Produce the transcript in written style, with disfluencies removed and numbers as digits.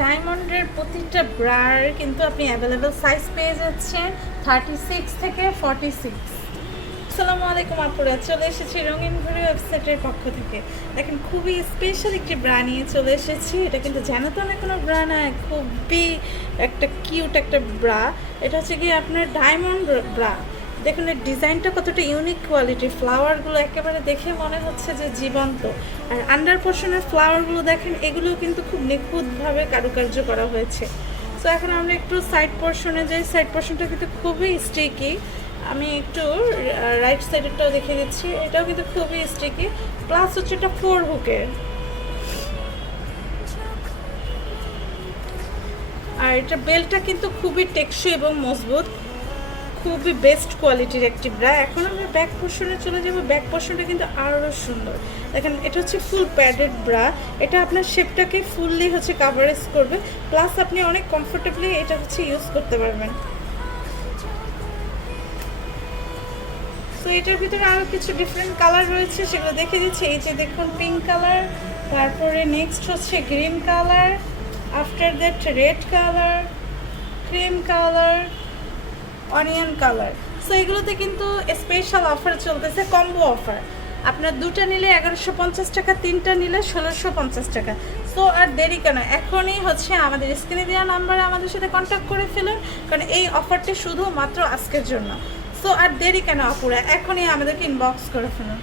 ডায়মন্ডের প্রতিটা ব্রার কিন্তু আপনি অ্যাভেলেবেল সাইজ পেয়ে যাচ্ছেন 36 থেকে 46। আসসালামু আলাইকুম আপুরা, চলে এসেছি রঙিন ঘুরে ওয়েবসাইটের পক্ষ থেকে। দেখেন খুবই স্পেশাল একটি ব্রা নিয়ে চলে এসেছি। এটা কিন্তু জানো তো না কোনো ব্রা না, খুবই একটা কিউট একটা ব্রা। এটা হচ্ছে কি আপনার ডায়মন্ড ব্রা। দেখুন এর ডিজাইনটা কতটা ইউনিক কোয়ালিটি, ফ্লাওয়ারগুলো একেবারে দেখে মনে হচ্ছে যে জীবন্ত। আর আন্ডার পোর্শনের ফ্লাওয়ারগুলো দেখেন, এগুলো কিন্তু খুব নিখুঁতভাবে কারুকার্য করা হয়েছে। সো এখন আমরা একটু সাইড পোর্শনে যাই। সাইড পোর্শনটা কিন্তু খুবই স্টিকি। আমি একটু রাইট সাইডেরটাও দেখে দিচ্ছি, এটাও কিন্তু খুবই স্টিকি। প্লাস হচ্ছে এটা 4 হুকের। আর এটা বেল্টটা কিন্তু খুবই টেকসই এবং মজবুত, খুবই বেস্ট কোয়ালিটির একটি ব্রা। এখন আমরা ব্যাক পোর্শনে চলে যাব। ব্যাক পোর্শনটা কিন্তু আরও সুন্দর। দেখেন এটা হচ্ছে ফুল প্যাডেড ব্রা। এটা আপনার শেপটাকে ফুললি হচ্ছে কাভারেজ করবে, প্লাস আপনি অনেক কমফোর্টেবলি এটা হচ্ছে ইউজ করতে পারবেন। তো এটার ভিতরে আরও কিছু ডিফারেন্ট কালার রয়েছে, সেগুলো দেখে দিচ্ছি। এই যে দেখুন পিঙ্ক কালার, তারপরে নেক্সট হচ্ছে green colour, after that red colour, cream colour, onion colour. So এগুলোতে কিন্তু স্পেশাল অফার চলতেছে, কম্বো অফার। আপনার দুটো নিলে 1150 টাকা, তিনটা নিলে 1650 টাকা। সো আর দেরি কেন, এখনই হচ্ছে আমাদের স্ক্রিনে দেওয়া নাম্বারে আমাদের সাথে কন্ট্যাক্ট করে ফেলুন, কারণ এই অফারটি শুধুমাত্র আজকের জন্য। সো আর দেরি কেন আপুরা, এখনই আমাদেরকে ইনবক্স করে ফেলুন।